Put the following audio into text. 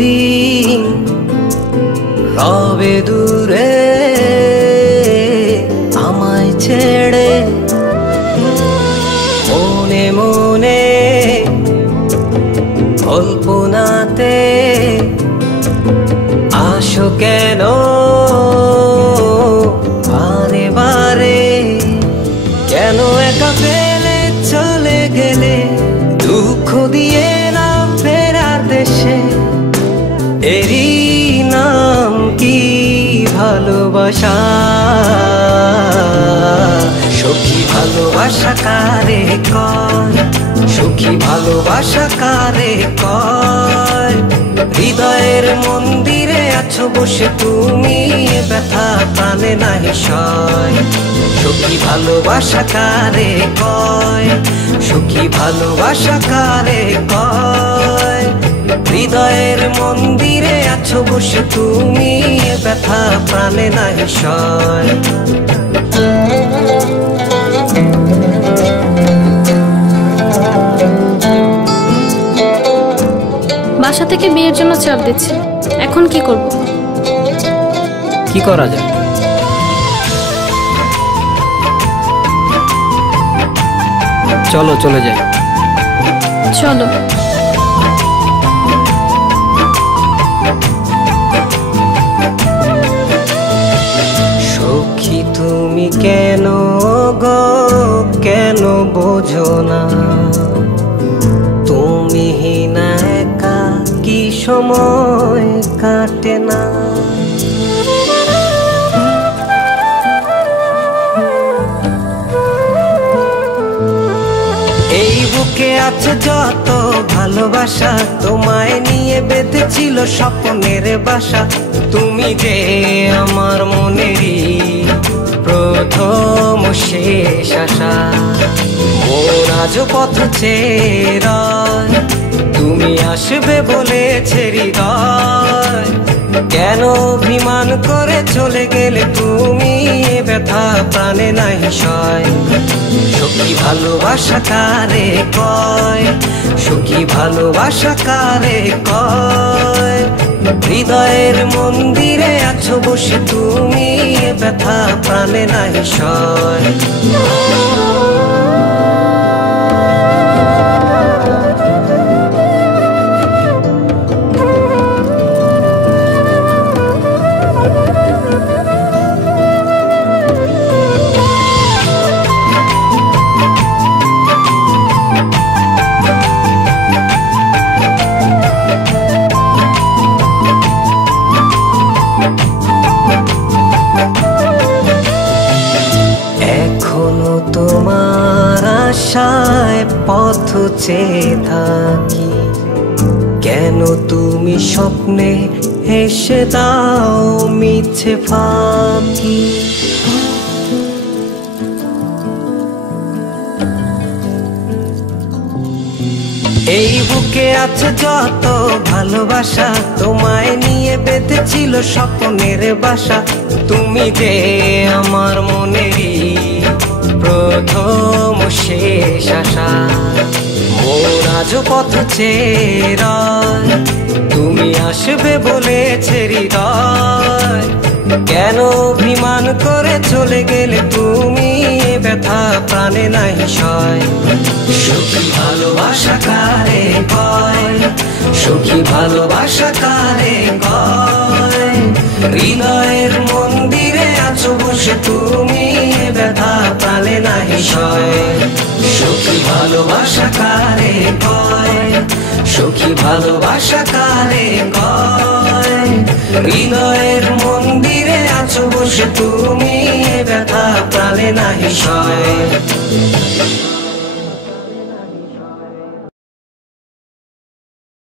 দুদিন রবে দূরে আমায় ছেড়ে, মনে মনে কল্পনাতে আসো কেন বারে বারে, কেন একা ফেলে চলে গেলে দুঃখ দিয়ে না ফেরার দেশে। এরই নাম কি ভালোবাসা, সখী ভালোবাসা কারে কয়, সখী ভালোবাসা কারে কয়। হৃদয়ের মন্দিরে আছো বসে তুমি, ব্যথা প্রাণে নাহি সয়। সখী ভালোবাসা কারে কয়, সখী ভালোবাসা কারে কয়। হৃদয়ের মন্দিরে আছো বসে তুমি, ব্যথা প্রাণে নাহি সয়। বাসা থেকে বিয়ের জন্য চাপ দিচ্ছে, এখন কি করব? কি করা যায়? চলো চলে যাই। চলো। সখী তুমি কেন গো কেন বোঝো না, তুমি না একা কি সময় কাটে না। এই বুকে আছে যত ভালোবাসা, তোমায় নিয়ে বেঁধেছিল স্বপ্নের বাসা। তুমি যে আমার মনেরই প্রথম শেষ আশা, মন আজ পথ চেয়ে, তুমি আসবে বলেছে হৃদয়। কেন অভিমান করে চলে গেলে তুমি, ব্যথা প্রাণে নাহি সয়। সখী ভালোবাসা কারে কয়, সখী ভালোবাসা কারে কয়। হৃদয়ের মন্দিরে আছো বসে তুমি, ব্যথা প্রাণে নাহি সয়। এখনো তোমার আশায় পথ চেয়ে থাকি, কেন তুমি স্বপ্নে এসে দাও মিছে ফাঁকি। এই বুকে আছে যত ভালোবাসা, তোমায় নিয়ে বেঁধেছিল স্বপ্নের বাসা। তুমি যে আমার মনেরই প্রথম শেষ আশা, মন আজ পথ চেয়ে, তুমি আসবে বলেছে হৃদয়। কেন অভিমান করে চলে গেলে তুমি, ব্যথা প্রাণে নাহি সয়। সখী ভালোবাসা কারে কয়, সখী ভালোবাসা কারে কয়। হৃদয়ের মন্দিরে আছো বসে তুমি, ব্যথা প্রাণে নাহি সয়। সখী ভালোবাসা কারে কয়, সখী ভালোবাসা কারে কয়। হৃদয়ের মন্দিরে আছো বসে তুমি, ব্যথা প্রাণে নাহি সয়।